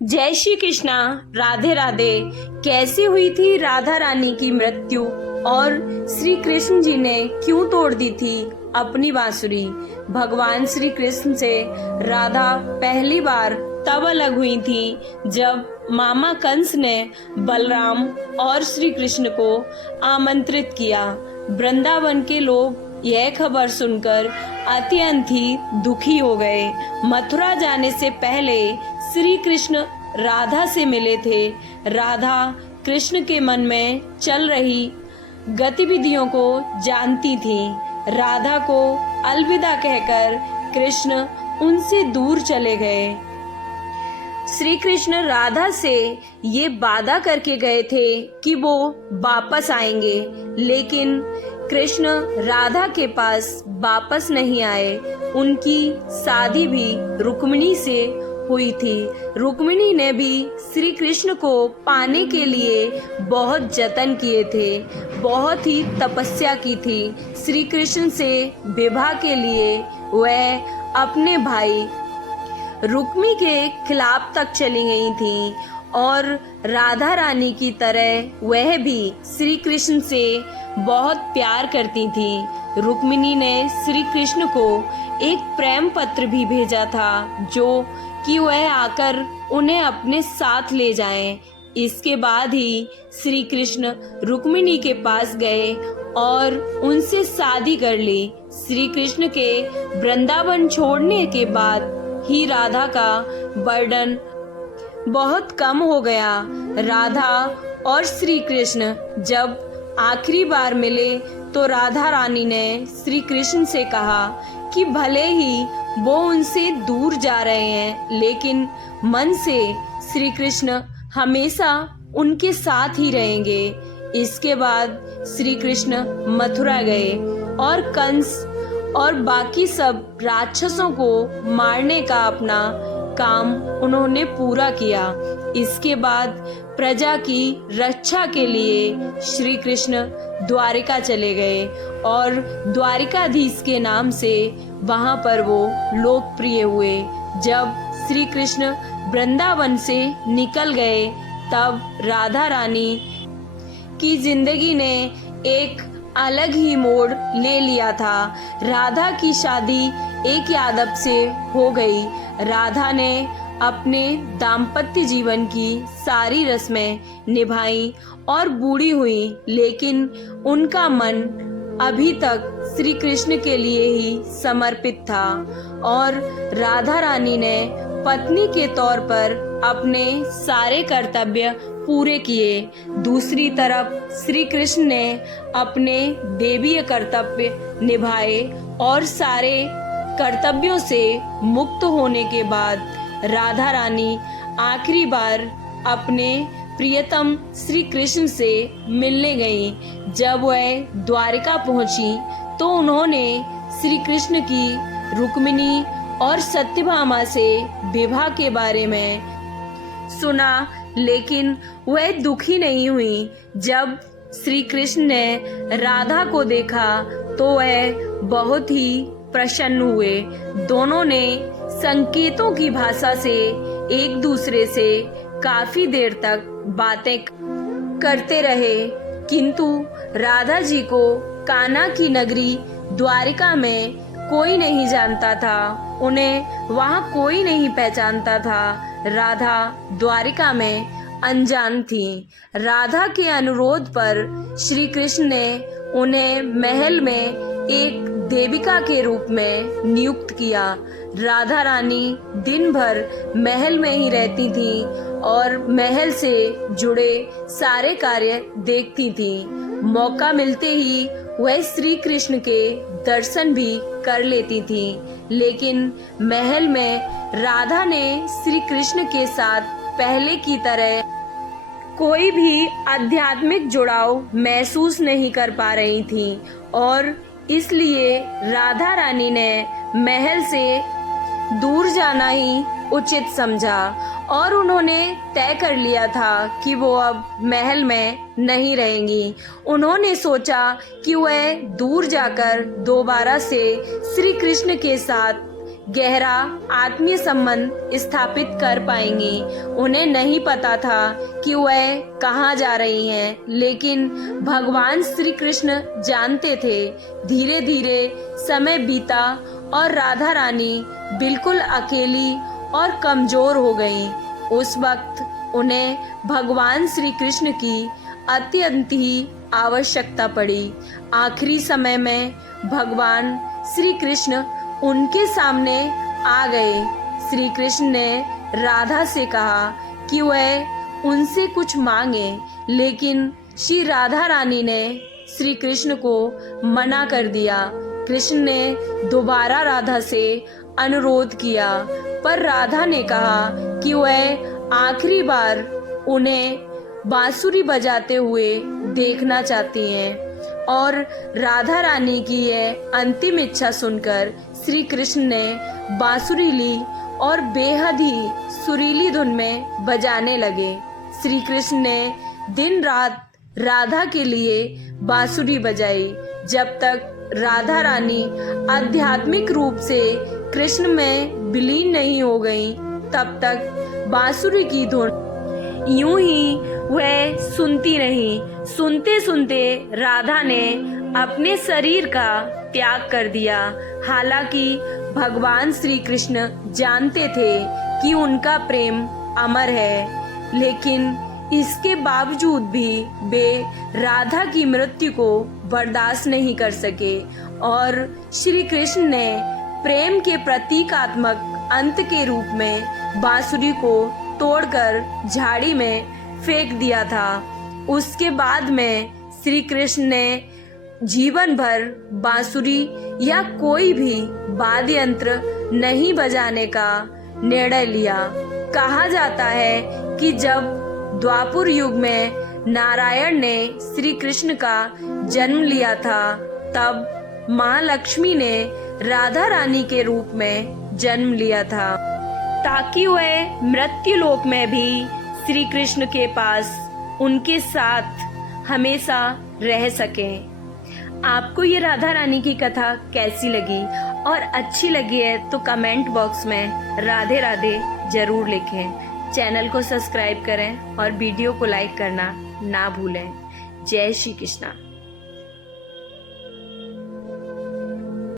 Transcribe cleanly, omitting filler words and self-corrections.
जय श्री कृष्णा। राधे राधे। कैसे हुई थी राधा रानी की मृत्यु और श्री कृष्ण जी ने क्यों तोड़ दी थी अपनी बांसुरी? भगवान श्री कृष्ण से राधा पहली बार तब अलग हुई थी जब मामा कंस ने बलराम और श्री कृष्ण को आमंत्रित किया। वृंदावन के लोग यह खबर सुनकर अत्यंत ही दुखी हो गए। मथुरा जाने से पहले श्री कृष्ण राधा से मिले थे। राधा कृष्ण के मन में चल रही गतिविधियों को जानती थी। राधा को अलविदा कहकर कृष्ण उनसे दूर चले गए। श्री कृष्ण राधा से ये वादा करके गए थे कि वो वापस आएंगे, लेकिन कृष्ण राधा के पास वापस नहीं आए। उनकी शादी भी रुक्मिणी से हुई थी। रुक्मिणी ने भी श्री कृष्ण को पाने के लिए बहुत जतन किए थे, बहुत ही तपस्या की थी। श्री कृष्ण से विवाह के लिए वह अपने भाई रुक्मी के खिलाफ तक चली गई थी और राधा रानी की तरह वह भी श्री कृष्ण से बहुत प्यार करती थी। रुक्मिणी ने श्री कृष्ण को एक प्रेम पत्र भी भेजा था जो कि वह आकर उन्हें अपने साथ ले जाएं। इसके बाद ही श्री कृष्ण रुक्मिणी के पास गए और उनसे शादी कर ली। श्री कृष्ण के वृंदावन छोड़ने के बाद ही राधा का बर्डन बहुत कम हो गया। राधा और श्री कृष्ण जब आखिरी बार मिले तो राधा रानी ने श्री कृष्ण से कहा कि भले ही वो उनसे दूर जा रहे हैं, लेकिन मन से श्री कृष्ण हमेशा उनके साथ ही रहेंगे। इसके बाद श्री कृष्ण मथुरा गए और कंस और बाकी सब राक्षसों को मारने का अपना काम उन्होंने पूरा किया। इसके बाद प्रजा की रक्षा के लिए श्री कृष्ण द्वारिका चले गए और द्वारिकाधीश के नाम से वहां पर वो लोकप्रिय हुए। जब श्री कृष्ण वृंदावन से निकल गए तब राधा रानी की जिंदगी ने एक अलग ही मोड़ ले लिया था। राधा की शादी एक यादव से हो गई। राधा ने अपने दाम्पत्य जीवन की सारी रस्में निभाई और बूढ़ी हुई, लेकिन उनका मन अभी तक श्री कृष्ण के लिए ही समर्पित था और राधा रानी ने पत्नी के तौर पर अपने सारे कर्तव्य पूरे किए। दूसरी तरफ श्री कृष्ण ने अपने देवीय कर्तव्य निभाए और सारे कर्तव्यों से मुक्त होने के बाद राधा रानी आखिरी बार अपने प्रियतम श्री कृष्ण से मिलने गई। जब वह द्वारिका पहुंची तो उन्होंने श्री कृष्ण की रुक्मिणी और सत्यभामा से विवाह के बारे में सुना, लेकिन वह दुखी नहीं हुई। जब श्री कृष्ण ने राधा को देखा तो वह बहुत ही प्रसन्न हुए। दोनों ने संकेतों की भाषा से एक दूसरे से काफी देर तक बातें करते रहे, किंतु राधा जी को कान्हा की नगरी द्वारिका में कोई नहीं जानता था। उन्हें वहाँ कोई नहीं पहचानता था। राधा द्वारिका में अनजान थी। राधा के अनुरोध पर श्री कृष्ण ने उन्हें महल में एक देविका के रूप में नियुक्त किया। राधा रानी दिन भर महल में ही रहती थी और महल से जुड़े सारे कार्य देखती थी। मौका मिलते ही वह श्री कृष्ण के दर्शन भी कर लेती थी, लेकिन महल में राधा ने श्री कृष्ण के साथ पहले की तरह कोई भी आध्यात्मिक जुड़ाव महसूस नहीं कर पा रही थी और इसलिए राधा रानी ने महल से दूर जाना ही उचित समझा और उन्होंने तय कर लिया था कि वो अब महल में नहीं रहेंगी। उन्होंने सोचा कि वह दूर जाकर दोबारा से श्री कृष्ण के साथ गहरा आत्मीय संबंध स्थापित कर पाएंगी। उन्हें नहीं पता था कि वह कहाँ जा रही हैं, लेकिन भगवान श्री कृष्ण जानते थे। धीरे धीरे समय बीता और राधा रानी बिल्कुल अकेली और कमजोर हो गईं। उस वक्त उन्हें भगवान श्री कृष्ण की अत्यंत ही आवश्यकता पड़ी। आखिरी समय में भगवान श्री कृष्ण उनके सामने आ गए। श्री कृष्ण ने राधा से कहा कि वह उनसे कुछ मांगे, लेकिन श्री राधा रानी ने श्री कृष्ण को मना कर दिया। कृष्ण ने दोबारा राधा से अनुरोध किया, पर राधा ने कहा कि वह आखिरी बार उन्हें बांसुरी बजाते हुए देखना चाहती हैं। और राधा रानी की यह अंतिम इच्छा सुनकर श्री कृष्ण ने बांसुरी ली और बेहद ही सुरीली धुन में बजाने लगे। श्री कृष्ण ने दिन रात राधा के लिए बांसुरी बजाई। जब तक राधा रानी आध्यात्मिक रूप से कृष्ण में विलीन नहीं हो गई, तब तक बांसुरी की धुन यूं ही वह सुनती रही। सुनते सुनते राधा ने अपने शरीर का त्याग कर दिया। हालांकि भगवान श्री कृष्ण जानते थे कि उनका प्रेम अमर है, लेकिन इसके बावजूद भी वे राधा की मृत्यु को बर्दाश्त नहीं कर सके और श्री कृष्ण ने प्रेम के प्रतीकात्मक अंत के रूप में बांसुरी को तोड़कर झाड़ी में फेंक दिया था। उसके बाद में श्री कृष्ण ने जीवन भर बांसुरी या कोई भी वाद्य यंत्र नहीं बजाने का निर्णय लिया। कहा जाता है कि जब द्वापर युग में नारायण ने श्री कृष्ण का जन्म लिया था, तब महालक्ष्मी ने राधा रानी के रूप में जन्म लिया था, ताकि वह मृत्यु लोक में भी श्री कृष्ण के पास उनके साथ हमेशा रह सकें। आपको ये राधा रानी की कथा कैसी लगी और अच्छी लगी है तो कमेंट बॉक्स में राधे राधे जरूर लिखें। चैनल को सब्सक्राइब करें और वीडियो को लाइक करना ना भूलें। जय श्री कृष्णा।